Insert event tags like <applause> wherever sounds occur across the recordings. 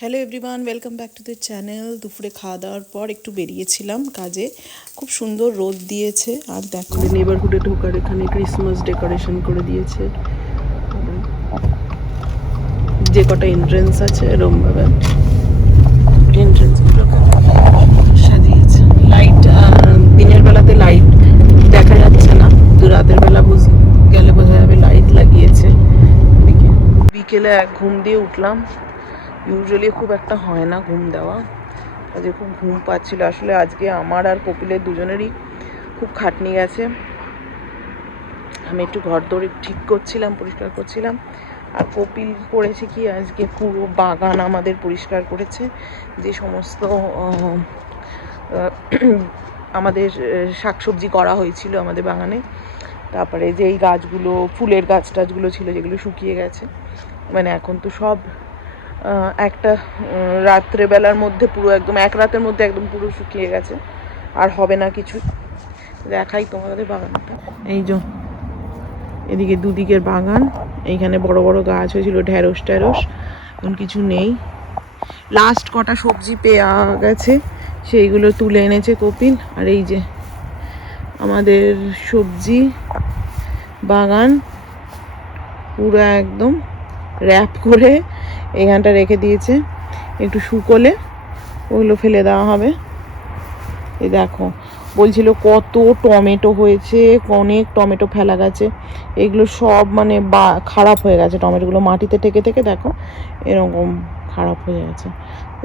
Hello everyone welcome back to the channel দুপুরে খাওয়া দাওয়ার পর একটু বেরিয়েছিলাম কাজে। খুব সুন্দর রোদ দিয়েছে আর দেখো। নেবারহুডে ঢোকার এখানে ক্রিসমাস ডেকোরেশন করে দিয়েছে। যে কটা এন্ট্রেন্স আছে এরম ভাবে এন্ট্রেন্স সাজিয়েছে। লাইট দিনের বেলাতে লাইট দেখা যাচ্ছে না। তো রাতের বেলা বুঝ গেলে বোঝা যাবে লাইট লাগিয়েছে। বিকেলে এক ঘুম দিয়ে উঠলাম। ইউজুয়ালি খুব একটা হয় না ঘুম দেওয়া। আজকে খুব ঘুম পাচ্ছিল। আসলে আজকে আমার আর কপিলের দুজনেরই খুব খাটনি গেছে। আমি একটু ঘর দৌড়ে ঠিক করছিলাম, পরিষ্কার করছিলাম। আর কপিল করেছে কি, আজকে পুরো বাগান আমাদের পরিষ্কার করেছে। যে সমস্ত আমাদের শাকসবজি করা হয়েছিল আমাদের বাগানে। তারপরে যেই গাছগুলো, ফুলের গাছ টাছগুলো ছিল, যেগুলো শুকিয়ে গেছে। মানে এখন তো সব একটা রাত্রেবেলার মধ্যে পুরো একদম, এক রাতের মধ্যে একদম পুরো শুকিয়ে গেছে। আর হবে না কিছু দেখাই তোমাদের বাগানটা। এই যে, এদিকে দুদিকের বাগান। এইখানে বড় বড় গাছ হয়েছিল ঢ্যাঁড়স ট্যাঁড়স এখন কিছু নেই। লাস্ট কটা সবজি পেয়ে গেছে, সেইগুলো তুলে এনেছে কপিল। আর এই যে, আমাদের সবজি বাগান, পুরো একদম র্যাপ করে এখানটা রেখে দিয়েছে। একটু শুকোলে ওগুলো ফেলে দেওয়া হবে। এই দেখো, বলছিল কত টমেটো হয়েছে, অনেক টমেটো ফেলা গেছে। এগুলো সব মানে বা, খারাপ হয়ে গেছে টমেটোগুলো মাটিতে থেকে থেকে, দেখো এরকম খারাপ হয়ে গেছে।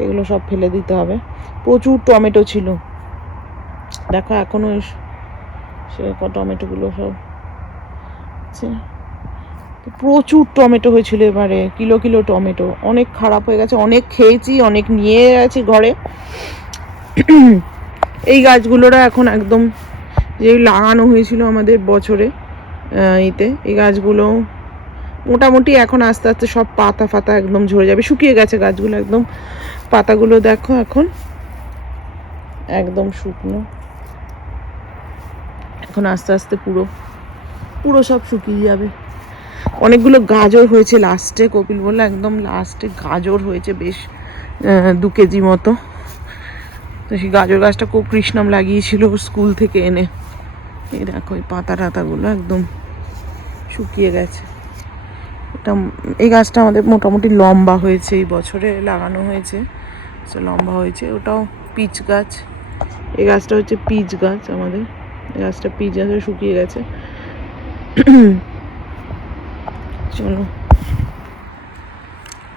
এগুলো সব ফেলে দিতে হবে। প্রচুর টমেটো ছিল। দেখো এখনও এস- সে টমেটোগুলো সব আছে। প্রচুর টমেটো হয়েছিল এবারে, কিলো কিলো টমেটো। অনেক খারাপ হয়ে গেছে, অনেক খেয়েছি, অনেক নিয়ে গেছি ঘরে। <clears throat> এই গাছগুলোরা এখন একদম যে লাগানো হয়েছিল আমাদের বছরে এতে এই গাছগুলো মোটামুটি এখন আস্তে আস্তে সব পাতা ফাতা একদম ঝরে যাবে। শুকিয়ে গেছে গাছগুলো একদম। পাতাগুলো দেখো এখন। একদম শুকনো। এখন আস্তে আস্তে পুরো পুরো সব শুকিয়ে যাবে। অনেকগুলো গাজর হয়েছে লাস্টে, কপিল বলল একদম লাস্টে গাজর হয়েছে বেশ দু কেজি মতো। তো সেই গাজর গাছটা খুব কৃষ্ণাম লাগিয়েছিল স্কুল থেকে এনে। এই দেখো, এই পাতা টাতাগুলো একদম শুকিয়ে গেছে। এটা এই গাছটা আমাদের মোটামুটি লম্বা হয়েছে, এই বছরে লাগানো হয়েছে। তো লম্বা হয়েছে, ওটাও পিচ গাছ। এই গাছটা হচ্ছে পিচ গাছ আমাদের। এই গাছটা পিচ গাছে শুকিয়ে গেছে। চলো।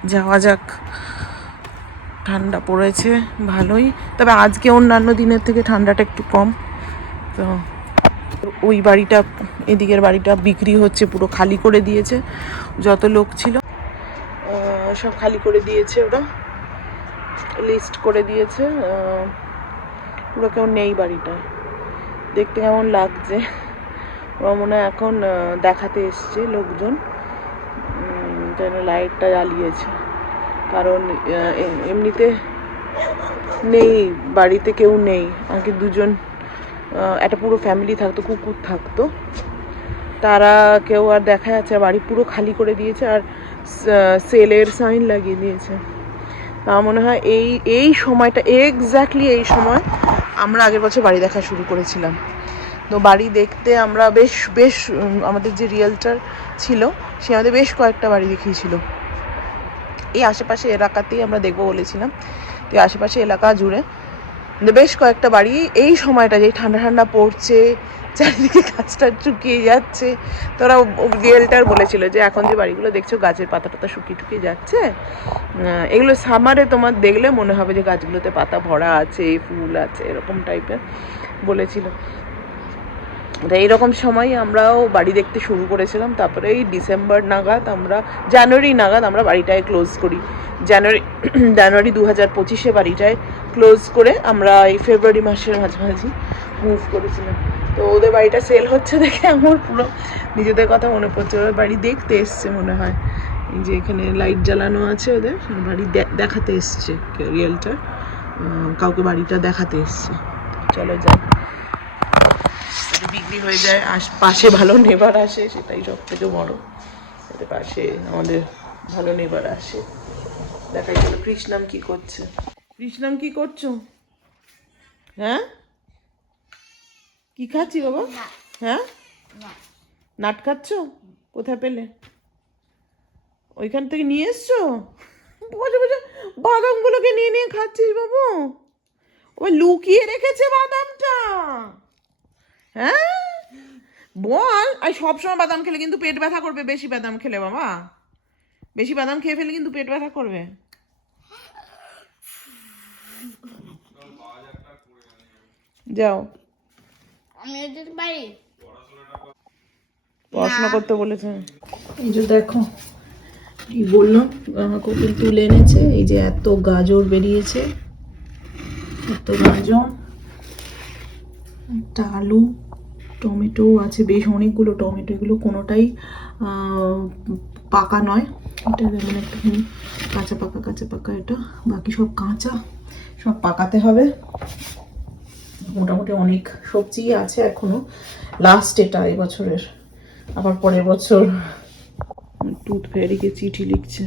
যাওয়া যাক। ঠান্ডা পড়েছে, ভালোই। তবে আজকে অন্যান্য দিনের থেকে ঠান্ডাটা একটু কম। তো ওই বাড়িটা, এদিকের বাড়িটা বিক্রি হচ্ছে, পুরো খালি করে দিয়েছে, যত লোক ছিল। সব খালি করে দিয়েছে ওরা। লিস্ট করে দিয়েছে। পুরো কেউ নেই বাড়িটায়। দেখতে কেমন লাগছে। ওরা মনে হয় এখন দেখাতে এসছে লোকজন। যেন লাইটটা জ্বালিয়েছে। কারণ এমনিতে নেই, বাড়িতে কেউ নেই। আগে দুজন একটা পুরো ফ্যামিলি থাকতো, কুকুর থাকতো। তারা কেউ আর দেখা যাচ্ছে বাড়ি পুরো খালি করে দিয়েছে আর সেলের সাইন লাগিয়ে দিয়েছে। আমার মনে হয় এই এই সময়টা এক্স্যাক্টলি এই সময় আমরা আগের বছর বাড়ি দেখা শুরু করেছিলাম। তো বাড়ি দেখতে আমরা বেশ বেশ আমাদের যে রিয়েলটার ছিল, সে আমাদের বেশ কয়েকটা বাড়ি দেখিয়েছিল। এই আশেপাশে এলাকাতেই আমরা দেখব বলেছিলাম, তো আশেপাশে এলাকা জুড়ে বেশ কয়েকটা বাড়ি এই সময়টা যেই ঠান্ডা ঠান্ডা পড়ছে, চারিদিকে গাছটা শুকিয়ে যাচ্ছে। তোরা রিয়েলটার বলেছিল যে এখন যে বাড়িগুলো দেখছ, গাছের পাতা টাতা শুকিয়ে টুকিয়ে যাচ্ছে। এগুলো সামারে তোমার দেখলে মনে হবে যে গাছগুলোতে পাতা ভরা আছে, ফুল আছে, এরকম টাইপের বলেছিল। তো এইরকম সময় আমরাও বাড়ি দেখতে শুরু করেছিলাম, তারপরে এই ডিসেম্বর নাগাদ আমরা, জানুয়ারি নাগাদ আমরা বাড়িটায় ক্লোজ করি। জানুয়ারি <clears throat> জানুয়ারি দু হাজার পঁচিশে বাড়িটায় ক্লোজ করে আমরা এই ফেব্রুয়ারি মাসের মাঝামাঝি মুভ করেছিলাম। তো ওদের বাড়িটা সেল হচ্ছে দেখে আমার পুরো নিজেদের কথা মনে পড়ছে। ওদের বাড়ি দেখতে এসছে মনে হয়। এই যে এখানে লাইট জ্বালানো আছে ওদের, বাড়ি দেখাতে এসছে রিয়েলটার কাউকে বাড়িটা দেখাতে এসছে। চলো যাই বিক্রি হয়ে যায় আশ পাশে ভালো নেবার আসে সেটাই সব থেকে বড়। এতে পাশে আমাদের ভালো নেবার আসে। দেখাই গেল কৃষ্ণাম কি করছে? কৃষ্ণাম কি করছ? হ্যাঁ? কি খাচ্ছি বাবা? হ্যাঁ? নাট খাচ্ছ? কোথায় পেলে? ওইখান থেকে নিয়ে এসছো? বসে বসে। বাদামগুলোকে নিয়ে নিয়ে খাচ্ছিস বাবু? ও লুকিয়ে রেখেছে বাদামটা। হ্যাঁ? বল। আর সবসময় বাদাম খেলে কিন্তু পেট ব্যথা করবে বেশি বাদাম খেলে বাবা। বেশি বাদাম খেয়ে ফেলে কিন্তু পেট ব্যথা করবে। যাও। পড়াশোনা করতে বলেছে। এই যে দেখো কি বললাম কোকিল তুলে এনেছে এই যে এত গাজর বেরিয়েছে এত গাজর একটা আলু। টমেটো আছে, বেশ অনেকগুলো টমেটো, এগুলো কোনোটাই পাকা নয়। এটা যেমন একটুখানি কাঁচা পাকা কাঁচা পাকা এটা। বাকি সব কাঁচা, সব পাকাতে হবে। মোটামুটি অনেক সবজি আছে এখনও। লাস্ট এটা এবছরের। আবার পরের বছর টুথ ফেয়ারিকে চিঠি লিখছে।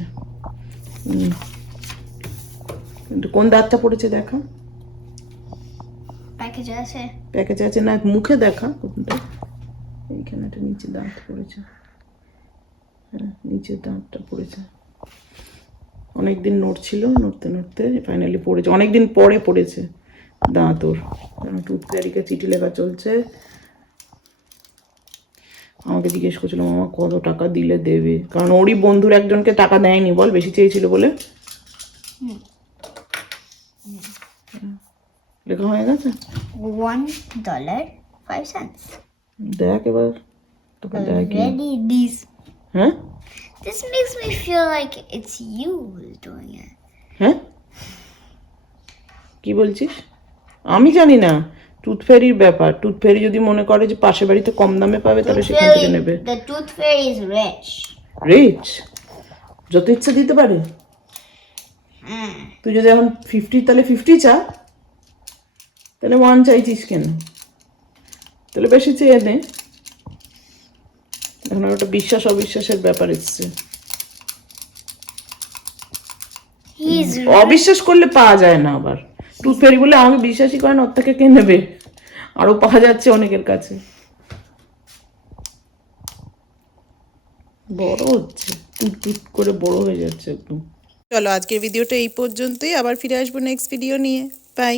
কোন দাঁতটা পড়েছে দেখা? প্যাকেজ আছে? প্যাকেজ আছে। না মুখে দেখা কোনটা এইখানে একটা নিচে দাঁত পড়েছে। হ্যাঁ নিচের দাঁতটা পড়েছে। অনেকদিন নড়ছিল নড়তে নড়তে ফাইনালি পড়েছে। অনেকদিন পরে পড়েছে দাঁত ওর। টুথ চিঠি লেখা চলছে। আমাকে জিজ্ঞেস করছিল মামা কত টাকা দিলে দেবে? কারণ ওরই বন্ধুর একজনকে টাকা দেয়নি বল বেশি চেয়েছিল বলে। লেখা হয়ে গেছে? ওয়ান ডলার ফাইভ সেন্টস দেখ এবার তোকে দেখ Already these হ্যাঁ? This makes me feel like it's you who's doing it. হ্যাঁ? কি বলছিস? আমি জানি না। টুথ ফেরির ব্যাপার। টুথ ফেরি যদি মনে করে যে পাশের বাড়িতে কম দামে পাবে তাহলে সেখান থেকে নেবে। the tooth fairy is rich. Rich যত ইচ্ছা দিতে পারে। Hmm. তুই যদি এখন ফিফটি তাহলে ফিফটি চা। তাহলে ওয়ান চাইছিস কেন? তাহলে বেশি চেয়ে নে। এখন আর ওটা বিশ্বাস অবিশ্বাসের ব্যাপার এসছে। অবিশ্বাস করলে পাওয়া যায় না আবার। টুথ ফেরি বলে আমাকে বিশ্বাসই করে না ওর থেকে কে নেবে? আরও পাওয়া যাচ্ছে অনেকের কাছে। বড় হচ্ছে। টুট টুট করে বড় হয়ে যাচ্ছে একদম। চলো আজকের ভিডিওটা এই পর্যন্তই। আবার ফিরে আসব নেক্সট ভিডিও নিয়ে। বাই